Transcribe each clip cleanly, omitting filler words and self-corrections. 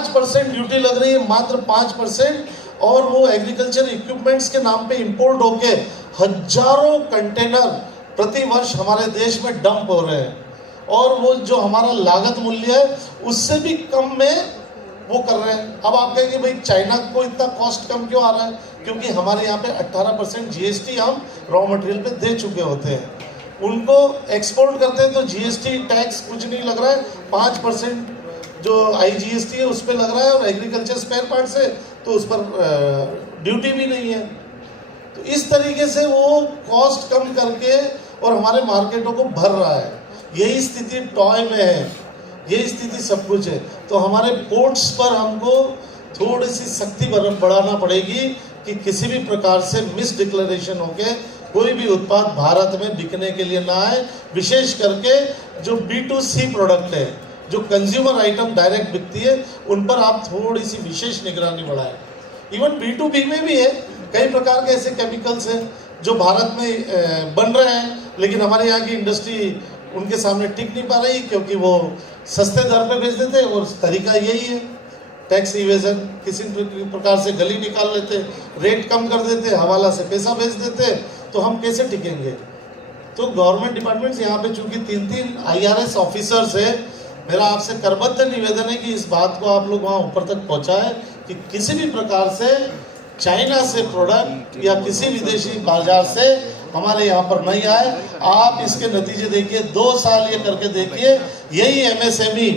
5% duty लग रही है, मात्र 5%, और वो एग्रीकल्चर इक्विपमेंट्स के नाम पे इंपोर्ट होके हजारों कंटेनर प्रति वर्ष हमारे देश में डंप हो रहे हैं, और वो जो हमारा लागत मूल्य है उससे भी कम में वो कर रहे हैं। अब आप कहेंगे भाई चाइना को इतना कॉस्ट कम क्यों आ रहा है? क्योंकि हमारे यहाँ पे 18% जीएसटी हम रॉ मटेरियल पे दे चुके होते हैं। उनको एक्सपोर्ट करते हैं तो जीएसटी टैक्स कुछ नहीं लग रहा है, 5% जो आईजीएसटी है उस पर लग रहा है, और एग्रीकल्चर स्पेयर पार्ट्स है तो उस पर ड्यूटी भी नहीं है। तो इस तरीके से वो कॉस्ट कम करके और हमारे मार्केटों को भर रहा है। यही स्थिति टॉय में है, यही स्थिति सब कुछ है। तो हमारे पोर्ट्स पर हमको थोड़ी सी सख्ती बढ़ाना पड़ेगी कि किसी भी प्रकार से मिस डिक्लेरेशन होके कोई भी उत्पाद भारत में बिकने के लिए ना आए। विशेष करके जो B2C प्रोडक्ट है, जो कंज्यूमर आइटम डायरेक्ट बिकती है, उन पर आप थोड़ी सी विशेष निगरानी बढ़ाएं। इवन B2B में भी है, कई प्रकार के ऐसे केमिकल्स हैं जो भारत में बन रहे हैं, लेकिन हमारे यहाँ की इंडस्ट्री उनके सामने टिक नहीं पा रही, क्योंकि वो सस्ते दर पे बेच देते, और तरीका यही है टैक्स इवेजन, किसी प्रकार से गली निकाल लेते, रेट कम कर देते, हवाला से पैसा भेज देते, तो हम कैसे टिकेंगे? तो गवर्नमेंट डिपार्टमेंट्स यहाँ पे चूंकि 3 IRS ऑफिसर्स है, मेरा आपसे करबद्ध निवेदन है कि इस बात को आप लोग वहाँ ऊपर तक पहुँचाएं कि किसी भी प्रकार से चाइना से प्रोडक्ट या किसी विदेशी बाजार से हमारे यहाँ पर नहीं आए। आप इसके नतीजे देखिए, 2 साल ये करके देखिए, यही MSME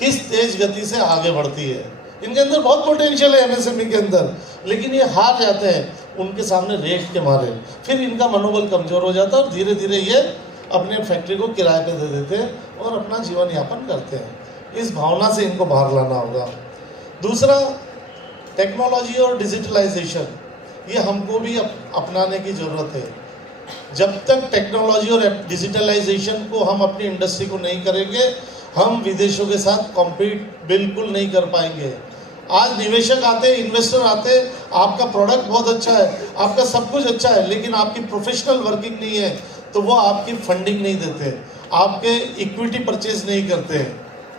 किस तेज गति से आगे बढ़ती है। इनके अंदर बहुत पोटेंशियल है MSME के अंदर, लेकिन ये हार जाते हैं उनके सामने रेट के मारे, फिर इनका मनोबल कमजोर हो जाता है और धीरे धीरे ये अपने फैक्ट्री को किराए पे दे देते हैं और अपना जीवन यापन करते हैं। इस भावना से इनको बाहर लाना होगा। दूसरा, टेक्नोलॉजी और डिजिटलाइजेशन, ये हमको भी अपनाने की ज़रूरत है। जब तक टेक्नोलॉजी और डिजिटलाइजेशन को हम अपनी इंडस्ट्री को नहीं करेंगे, हम विदेशों के साथ कॉम्पीट बिल्कुल नहीं कर पाएंगे। आज निवेशक आते, इन्वेस्टर आते, आपका प्रोडक्ट बहुत अच्छा है, आपका सब कुछ अच्छा है, लेकिन आपकी प्रोफेशनल वर्किंग नहीं है, तो वो आपकी फंडिंग नहीं देते, आपके इक्विटी परचेज नहीं करते।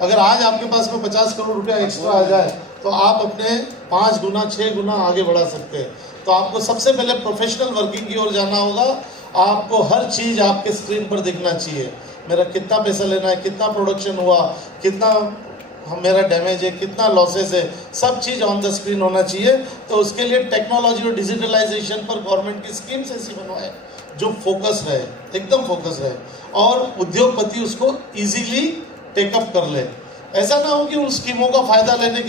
अगर आज आपके पास में 50 करोड़ रुपया एक्स्ट्रा आ जाए तो आप अपने 5 गुना 6 गुना आगे बढ़ा सकते हैं। तो आपको सबसे पहले प्रोफेशनल वर्किंग की ओर जाना होगा। आपको हर चीज़ आपके स्क्रीन पर दिखना चाहिए, मेरा कितना पैसा लेना है, कितना प्रोडक्शन हुआ, कितना मेरा डैमेज है, कितना लॉसेस है, सब चीज़ ऑन द स्क्रीन होना चाहिए। तो उसके लिए टेक्नोलॉजी और डिजिटलाइजेशन पर गवर्नमेंट की स्कीम्स ऐसी बनवाए जो फोकस रहे, एकदम फोकस रहे, और उद्योगपति उसको इजीली टेकअप कर ले। ऐसा ना हो कि उन स्कीमों का फायदा लेने के